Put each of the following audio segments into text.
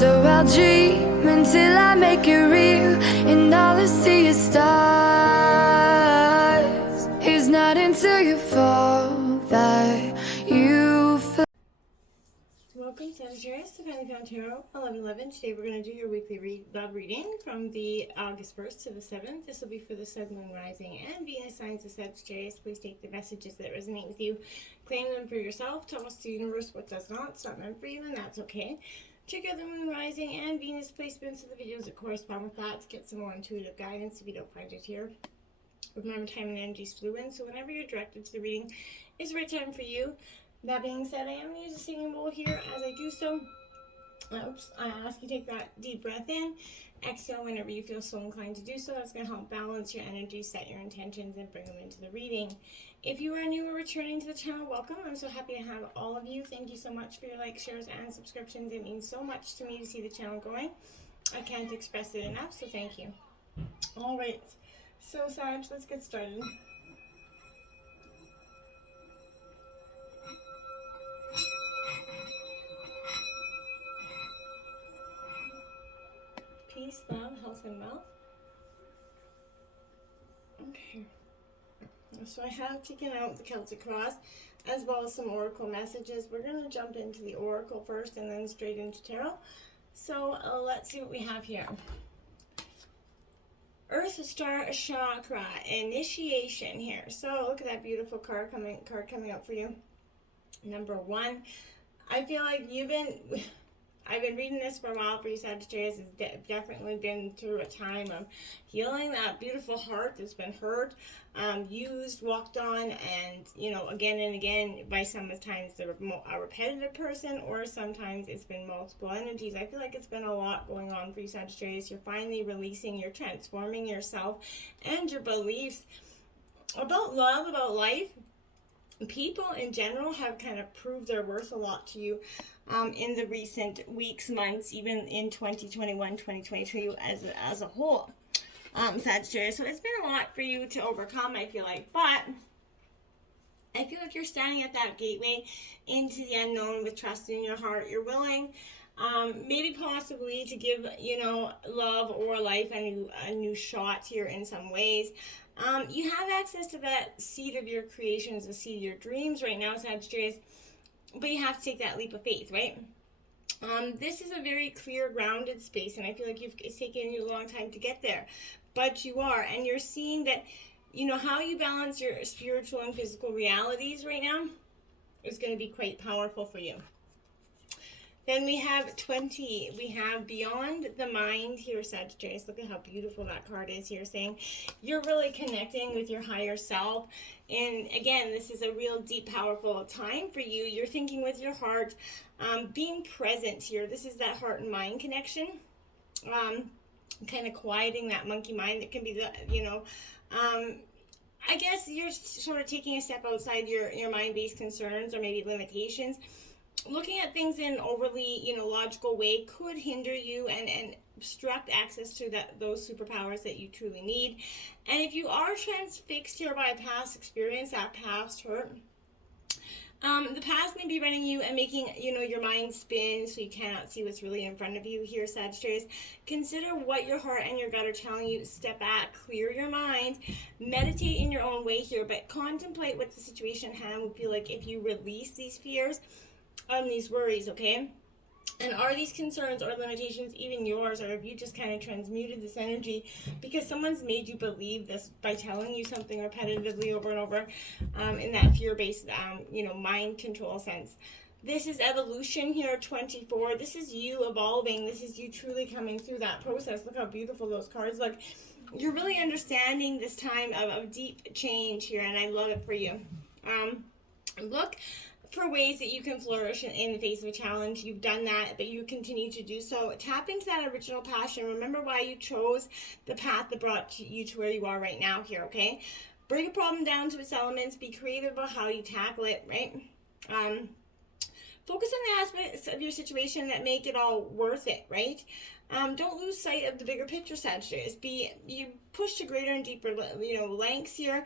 So I'll dream until I make it real, and all I see is stars. It's not until you fall that you feel. Welcome, Sagittarius, to Family Found Tarot 1111. Today we're going to do your weekly love reading from the August 1st to the 7th. This will be for the Sun, Moon, Rising, and Venus signs of Sagittarius. Please take the messages that resonate with you, claim them for yourself, tell us the universe what does not. It's not meant for you, and that's okay. Check out the Moon, Rising, and Venus placements of the videos that correspond with that to get some more intuitive guidance if you don't find it here. Remember, time and energy is fluid, so whenever you're directed to the reading is the right time for you. That being said, I am going to use a singing bowl here. As I do so, I ask you to take that deep breath in, exhale whenever you feel so inclined to do so. That's going to help balance your energy, set your intentions, and bring them into the reading. If you are new or returning to the channel, welcome. I'm so happy to have all of you. Thank you so much for your likes, shares, and subscriptions. It means so much to me to see the channel growing. I can't express it enough, so thank you. All right, so Sag, let's get started. Peace, love, health, and wealth. Okay. So I have taken out the Celtic cross as well as some oracle messages. We're going to jump into the oracle first and then straight into tarot. So let's see what we have here. Earth Star Chakra, initiation here. So look at that beautiful card coming up for you. Number 1. I feel like I've been reading this for a while for you, Sagittarius. It's definitely been through a time of healing that beautiful heart that's been hurt, used, walked on, and, again and again by sometimes a repetitive person, or sometimes it's been multiple energies. I feel like it's been a lot going on for you, Sagittarius. You're finally releasing, you're transforming yourself and your beliefs about love, about life. People in general have kind of proved their worth a lot to you in the recent weeks, months, even in 2021, 2022 as a whole, Sagittarius. So it's been a lot for you to overcome, I feel like. But I feel like you're standing at that gateway into the unknown with trust in your heart. You're willing, maybe possibly to give, love or life a new shot here in some ways. You have access to that seed of your creations, the seed of your dreams right now, Sagittarius, but you have to take that leap of faith, right? This is a very clear, grounded space, and I feel like it's taken you a long time to get there, but you are, and you're seeing that, how you balance your spiritual and physical realities right now is going to be quite powerful for you. Then we have 20. We have Beyond the Mind here, Sagittarius. Look at how beautiful that card is here, saying you're really connecting with your higher self. And again, this is a real deep, powerful time for you. You're thinking with your heart, being present here. This is that heart and mind connection. Kind of quieting that monkey mind that can be I guess you're sort of taking a step outside your mind-based concerns or maybe limitations. Looking at things in an overly, logical way could hinder you and obstruct access to those superpowers that you truly need. And if you are transfixed here by a past experience, that past hurt, the past may be running you and making, your mind spin so you cannot see what's really in front of you here, Sagittarius. Consider what your heart and your gut are telling you. Step back, clear your mind, meditate in your own way here, but contemplate what the situation at hand would feel like if you release these fears, these worries, okay? And are these concerns or limitations even yours, or have you just kind of transmuted this energy because someone's made you believe this by telling you something repetitively over and over in that fear-based, mind control sense? This is evolution here, 24. This is you evolving. This is you truly coming through that process. Look how beautiful those cards look. You're really understanding this time of deep change here, and I love it for you. Look for ways that you can flourish in the face of a challenge. You've done that, but you continue to do so. Tap into that original passion. Remember why you chose the path that brought you to where you are right now here, okay? Break a problem down to its elements. Be creative about how you tackle it, right? focus on the aspects of your situation that make it all worth it, right? Don't lose sight of the bigger picture, Sagittarius. You push to greater and deeper, lengths here.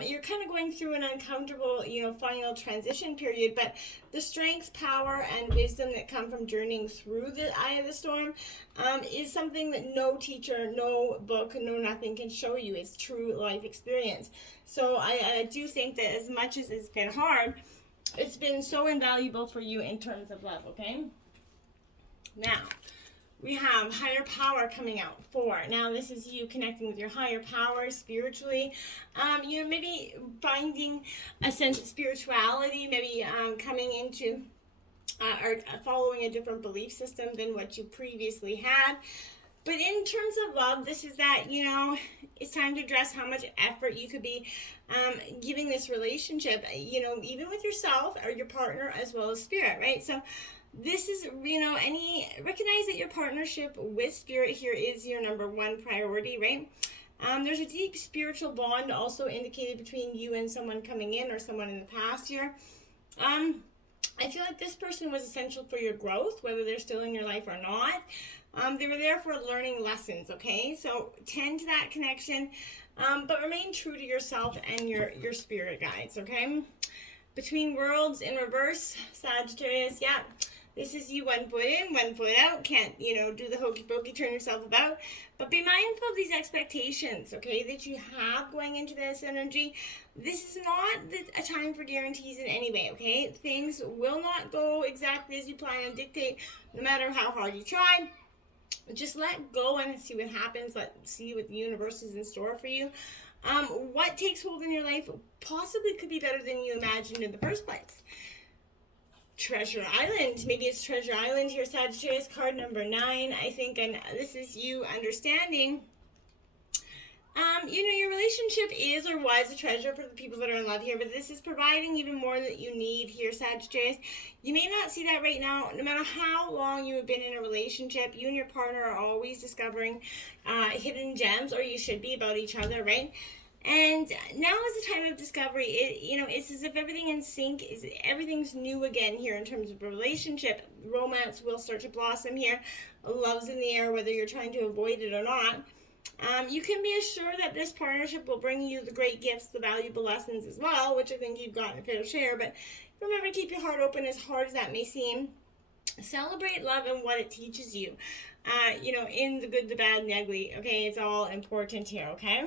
You're kind of going through an uncomfortable, final transition period, but the strength, power, and wisdom that come from journeying through the eye of the storm is something that no teacher, no book, no nothing can show you. It's true life experience. So I do think that as much as it's been hard, it's been so invaluable for you in terms of love, okay? Now, we have higher power coming out. 4. Now, this is you connecting with your higher power spiritually. You're maybe finding a sense of spirituality, maybe coming into or following a different belief system than what you previously had. But in terms of love, this is that, it's time to address how much effort you could be giving this relationship, even with yourself or your partner as well as spirit, right? So this is, recognize that your partnership with spirit here is your number one priority, right? There's a deep spiritual bond also indicated between you and someone coming in or someone in the past here. I feel like this person was essential for your growth, whether they're still in your life or not. They were there for learning lessons, okay? So tend to that connection, but remain true to yourself and your spirit guides, okay? Between worlds in reverse, Sagittarius, yeah. This is you 1 foot in, 1 foot out. Can't, do the hokey pokey, turn yourself about. But be mindful of these expectations, okay, that you have going into this energy. This is not a time for guarantees in any way, okay? Things will not go exactly as you plan and dictate, no matter how hard you try. Just let go and see what happens. See what the universe is in store for you. What takes hold in your life possibly could be better than you imagined in the first place. Treasure Island. Maybe it's Treasure Island here, Sagittarius, card number 9. I think, and this is you understanding, your relationship is or was a treasure for the people that are in love here, but this is providing even more that you need here, Sagittarius. You may not see that right now. No matter how long you have been in a relationship, you and your partner are always discovering hidden gems, or you should be, about each other, right? And now is the time of discovery. It's as if everything in sync is, everything's new again here in terms of a relationship. Romance will start to blossom here. Love's in the air, whether you're trying to avoid it or not. You can be assured that this partnership will bring you the great gifts, the valuable lessons as well, which I think you've gotten a fair share. But remember to keep your heart open, as hard as that may seem. Celebrate love and what it teaches you. In the good, the bad, and the ugly. Okay, it's all important here, okay?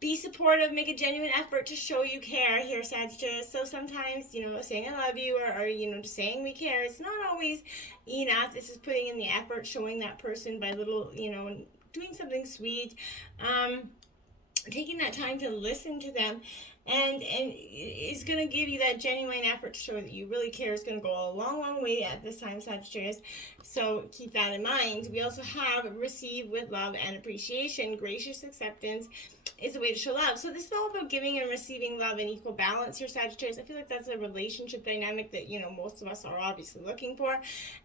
Be supportive, make a genuine effort to show you care here, Sagittarius. So sometimes, saying I love you or just saying we care, it's not always enough. This is putting in the effort, showing that person by little, doing something sweet, taking that time to listen to them, and it's going to give you that genuine effort to show that you really care. It's going to go a long, long way at this time, Sagittarius. So keep that in mind. We also have receive with love and appreciation. Gracious acceptance is a way to show love. So this is all about giving and receiving love in equal balance here, Sagittarius. I feel like that's a relationship dynamic that, most of us are obviously looking for.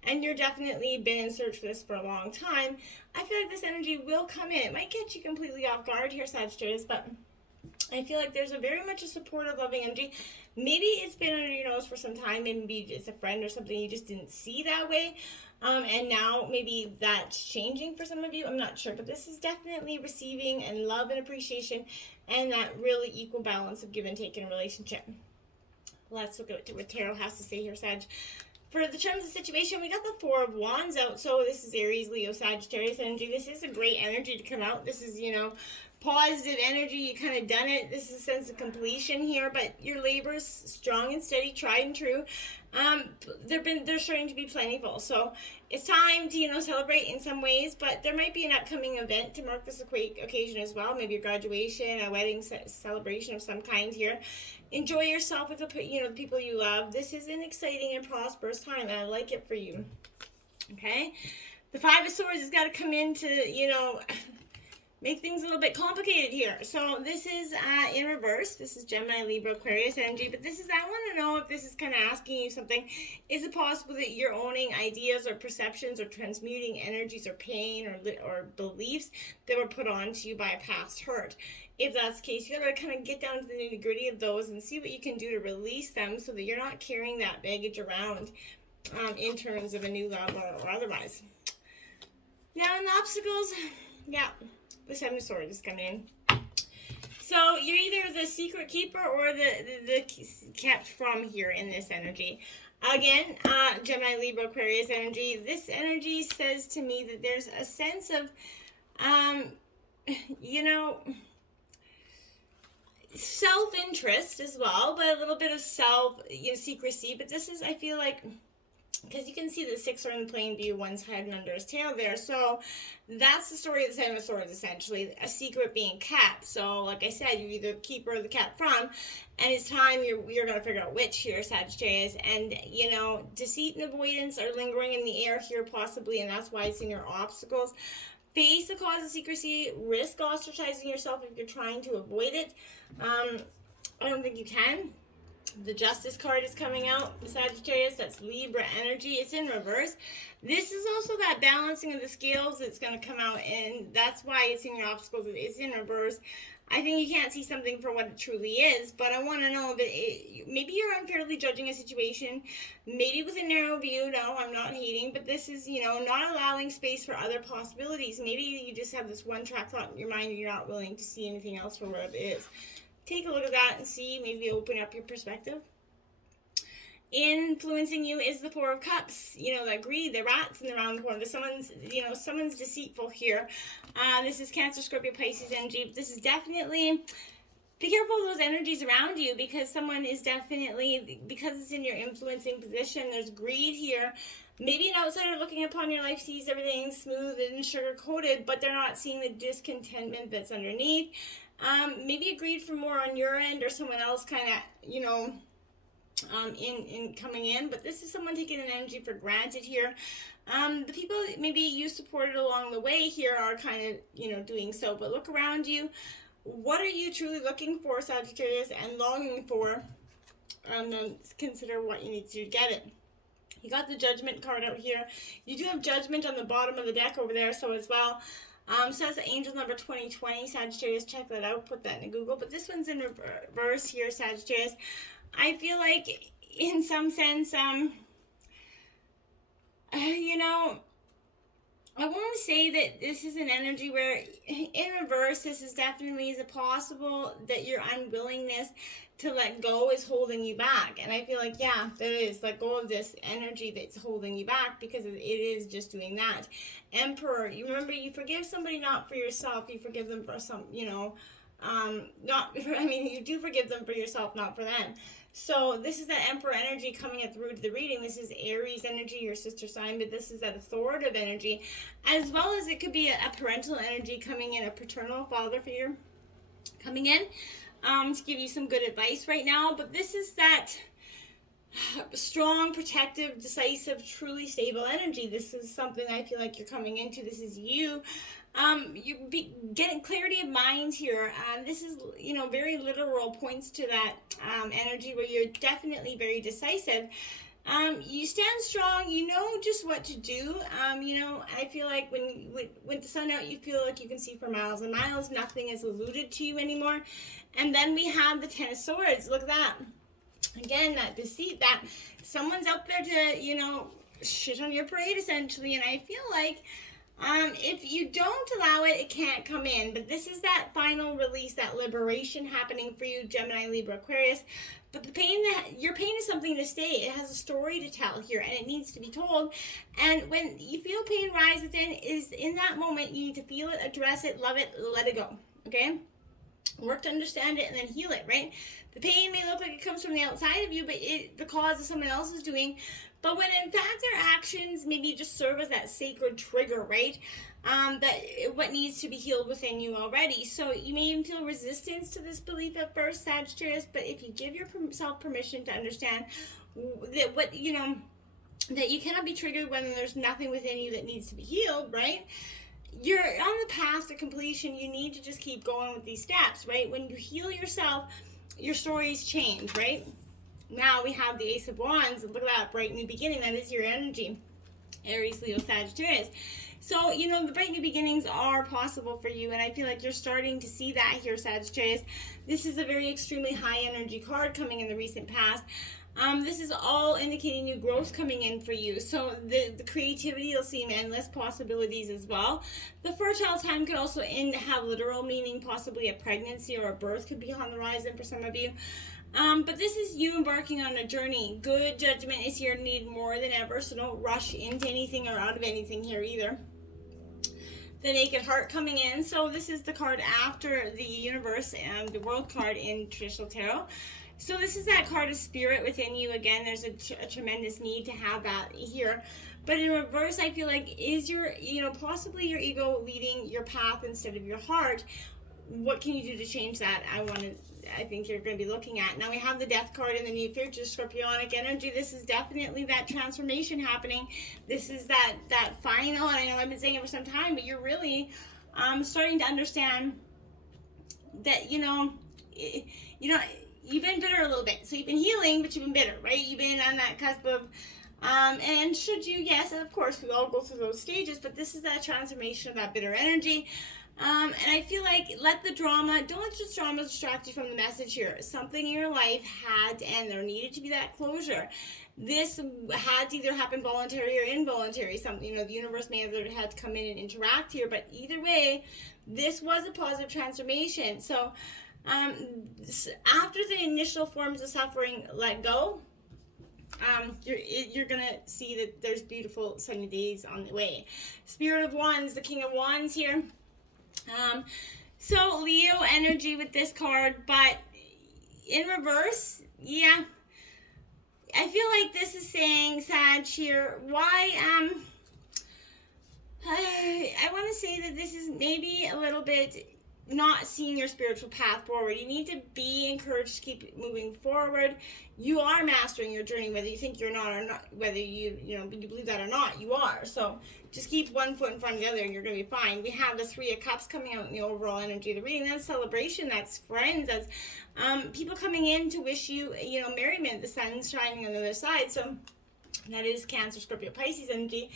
And you're definitely been in search for this for a long time. I feel like this energy will come in. It might catch you completely off guard here, Sagittarius, but I feel like there's very much a supportive, loving energy. Maybe it's been under your nose for some time. Maybe it's a friend or something you just didn't see that way. And now maybe that's changing for some of you. I'm not sure. But this is definitely receiving and love and appreciation and that really equal balance of give and take in a relationship. Let's look at what Tarot has to say here, Sag. For the terms of the situation, we got the 4 of Wands out. So this is Aries, Leo, Sagittarius energy. This is a great energy to come out. This is, positive energy. You kind of done it. This is a sense of completion here, but your labor is strong and steady, tried and true. They're starting to be plentiful. So it's time to, celebrate in some ways, but there might be an upcoming event to mark this occasion as well. Maybe a graduation, a wedding celebration of some kind here. Enjoy yourself with the people you love. This is an exciting and prosperous time, and I like it for you. Okay? The 5 of Swords has got to come into, make things a little bit complicated here. So this is in reverse. This is Gemini, Libra, Aquarius energy, but this is, I want to know if this is kind of asking you something. Is it possible that you're owning ideas or perceptions or transmuting energies or pain or beliefs that were put onto you by a past hurt? If that's the case, you gotta kind of get down to the nitty gritty of those and see what you can do to release them so that you're not carrying that baggage around in terms of a new love or otherwise. Now in the obstacles, yeah, the Seven of Swords is coming in. So you're either the secret keeper or the kept from here in this energy. Again, Gemini, Libra, Aquarius energy. This energy says to me that there's a sense of, self-interest as well, but a little bit of secrecy. But this is, I feel like, because you can see the six are in plain view, one's hiding under his tail there. So that's the story of the Seven of Swords, essentially, a secret being kept. So like I said, you're either the keeper or the kept from, and it's time you're going to figure out which here, Sagittarius. And, deceit and avoidance are lingering in the air here possibly, and that's why it's in your obstacles. Face the cause of secrecy, risk ostracizing yourself if you're trying to avoid it. I don't think you can. The Justice card is coming out, Sagittarius. That's Libra energy. It's in reverse. This is also that balancing of the scales that's going to come out, and that's why it's in your obstacles. It's in reverse. I think you can't see something for what it truly is, but I want to know that maybe you're unfairly judging a situation, maybe with a narrow view. No, I'm not hating, but this is, not allowing space for other possibilities. Maybe you just have this one track thought in your mind and you're not willing to see anything else for what it is. Take a look at that and see, maybe open up your perspective. Influencing you is the Four of Cups. That greed, the rats in the round corner. Someone's deceitful here. This is Cancer, Scorpio, Pisces energy. This is definitely, be careful of those energies around you, because someone is definitely, because it's in your influencing position, there's greed here. Maybe an outsider looking upon your life sees everything smooth and sugar-coated, but they're not seeing the discontentment that's underneath. Maybe a greed for more on your end, or someone else kind of, in coming in, but this is someone taking an energy for granted here. The people maybe you supported along the way here are kind of, doing so, but look around you. What are you truly looking for, Sagittarius, and longing for? And then consider what you need to do to get it. You got the Judgment card out here. You do have Judgment on the bottom of the deck over there, so as well. So that's the angel number 2020, Sagittarius. Check that out. Put that in Google. But this one's in reverse here, Sagittarius. I feel like, in some sense, I want to say that this is an energy where, in reverse, this is definitely, is it possible that your unwillingness to let go is holding you back? And I feel like, yeah, there is. Let go of this energy that's holding you back, because it is just doing that. Emperor, you remember, you forgive somebody not for yourself, you forgive them for some, you do forgive them for yourself, not for them. So this is that Emperor energy coming at the root of the reading. This is Aries energy, your sister sign, but this is that authoritative energy, as well as it could be a parental energy coming in, a paternal father figure coming in to give you some good advice right now. But this is that strong, protective, decisive, truly stable energy. This is something I feel like you're coming into. This is you. You be getting clarity of mind here. This is, very literal, points to that energy where you're definitely very decisive. You stand strong, you know just what to do. I feel like when with the sun out, you feel like you can see for miles and miles. Nothing is eluded to you anymore. And then we have the Ten of Swords. Look at that. Again, that deceit, that someone's out there to, shit on your parade, essentially. And I feel like if you don't allow it, it can't come in. But this is that final release, that liberation happening for you, Gemini, Libra, Aquarius. But your pain is something to stay. It has a story to tell here, and it needs to be told. And when you feel pain rise within, is in that moment, you need to feel it, address it, love it, let it go. Okay? Work to understand it and then heal it, right? The pain may look like it comes from the outside of you, but the cause of someone else is doing. But when in fact their actions maybe just serve as that sacred trigger, right? What needs to be healed within you already. So you may even feel resistance to this belief at first, Sagittarius, but if you give yourself permission to understand that that you cannot be triggered when there's nothing within you that needs to be healed, right? you're on the path to completion. You need to just keep going with these steps, right? When you heal yourself, your stories change, right? Now we have the Ace of Wands. Look at that bright new beginning. That is your energy. Aries, Leo, Sagittarius. So, the bright new beginnings are possible for you, and I feel like you're starting to see that here, Sagittarius. This is a very extremely high energy card coming in the recent past. This is all indicating new growth coming in for you. So the creativity, you'll see endless possibilities as well. The fertile time could also have literal meaning, possibly a pregnancy or a birth could be on the horizon for some of you. But this is you embarking on a journey. Good judgment is here needed more than ever, so don't rush into anything or out of anything here either. The Naked Heart coming in. So this is the card after the Universe and the World card in traditional tarot. So this is that card of spirit within you. Again, there's a tremendous need to have that here. But in reverse, I feel like is your, possibly your ego leading your path instead of your heart. What can you do to change that? I think you're going to be looking at. Now we have the Death card in the new future, Scorpionic energy. This is definitely that transformation happening. This is that final, and I know I've been saying it for some time, but you're really starting to understand that, you've been bitter a little bit. So you've been healing, but you've been bitter, right? You've been on that cusp of, and should you, yes, and of course we all go through those stages, but this is that transformation of that bitter energy. And I feel like don't let this drama distract you from the message here. Something in your life had to end. There needed to be that closure. This had to either happen voluntary or involuntary. The universe may have had to come in and interact here, but either way, this was a positive transformation. So, after the initial forms of suffering let go, you're gonna see that there's beautiful sunny days on the way. Spirit of Wands, the King of Wands here. So Leo energy with this card, but in reverse, yeah, I feel like this is saying, Sag here, why, I want to say that this is maybe a little bit not seeing your spiritual path forward. You need to be encouraged to keep moving forward. You are mastering your journey, whether you think you're not or not, whether you believe that or not, you are. So just keep one foot in front of the other and you're going to be fine. We have the Three of Cups coming out in the overall energy of the reading. That's celebration, that's friends, that's people coming in to wish you, merriment. The sun's shining on the other side. So that is Cancer, Scorpio, Pisces energy.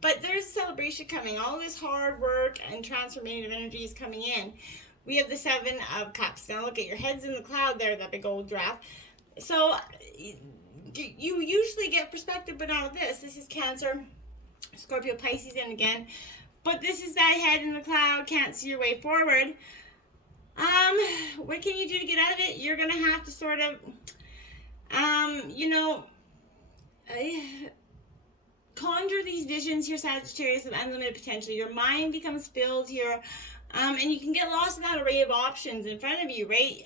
But there's a celebration coming. All this hard work and transformative energy is coming in. We have the Seven of Cups. Now look at your head's in the cloud there, that big old draft. So you usually get perspective, but not with this. This is Cancer, Scorpio, Pisces, and again. But this is that head in the cloud, can't see your way forward. What can you do to get out of it? You're going to have to sort of, conjure these visions here, Sagittarius, of unlimited potential. Your mind becomes filled here, and you can get lost in that array of options in front of you, right?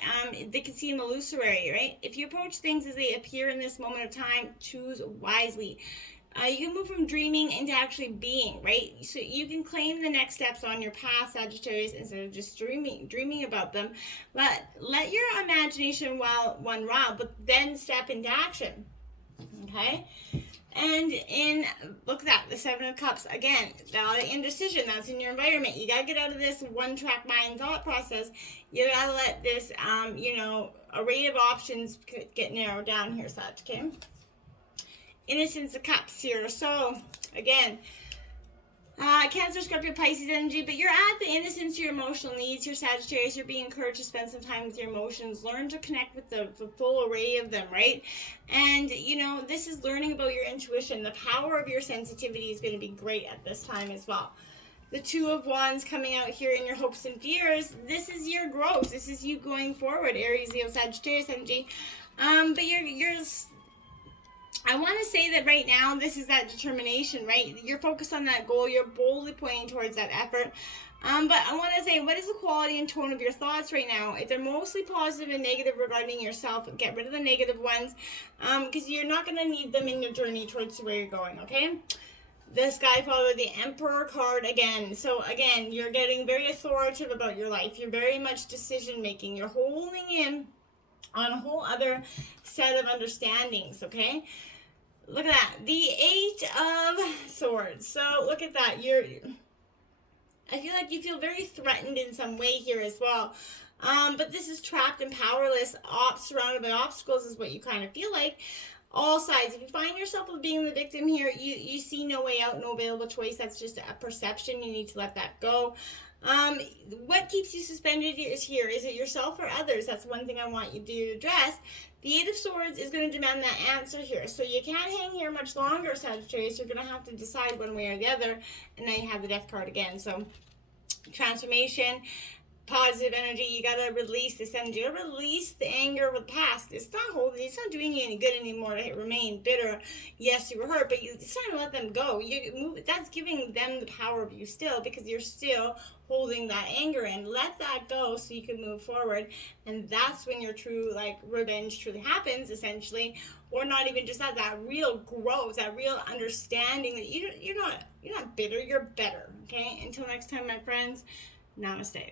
They can seem illusory, right? If you approach things as they appear in this moment of time, choose wisely. You can move from dreaming into actually being, right? So you can claim the next steps on your path, Sagittarius, instead of just dreaming about them. Let your imagination run wild, but then step into action, okay? And look at that, the Seven of Cups. Again, the indecision, that's in your environment. You got to get out of this one-track mind thought process. You got to let this, array of options get narrowed down here, Sag, okay? Innocence of Cups here. So, again, Cancer, Scorpio, Pisces energy, but you're at the innocence of your emotional needs here, Sagittarius. You're being encouraged to spend some time with your emotions. Learn to connect with the full array of them, right? And, this is learning about your intuition. The power of your sensitivity is going to be great at this time as well. The Two of Wands coming out here in your hopes and fears. This is your growth. This is you going forward, Aries, Leo, Sagittarius energy. But you're I want to say that right now, this is that determination, right? You're focused on that goal. You're boldly pointing towards that effort. But I want to say, what is the quality and tone of your thoughts right now? If they're mostly positive and negative regarding yourself, get rid of the negative ones, because you're not going to need them in your journey towards where you're going, okay? The Skyfather, the Emperor card again. So again, you're getting very authoritative about your life. You're very much decision-making. You're holding in on a whole other set of understandings, okay? Look at that, the Eight of Swords. So look at that. I feel like you feel very threatened in some way here as well. But this is trapped and powerless, surrounded by obstacles is what you kind of feel like. All sides. If you find yourself being the victim here, you see no way out, no available choice. That's just a perception. You need to let that go. What keeps you suspended is here. Is it yourself or others? That's one thing I want you to address. The Eight of Swords is going to demand that answer here. So you can't hang here much longer, Sagittarius. You're going to have to decide one way or the other. And then you have the Death card again. So transformation, positive energy. You gotta release this energy. You gotta release the anger with the past. It's not doing you any good anymore to remain bitter. Yes, you were hurt, but it's time to let them go. That's giving them the power of you still, because you're still holding that anger in. Let that go so you can move forward, and that's when your true revenge truly happens, essentially. Or not even just that real growth, that real understanding that you're not bitter, you're better. Okay, until next time, my friends, namaste.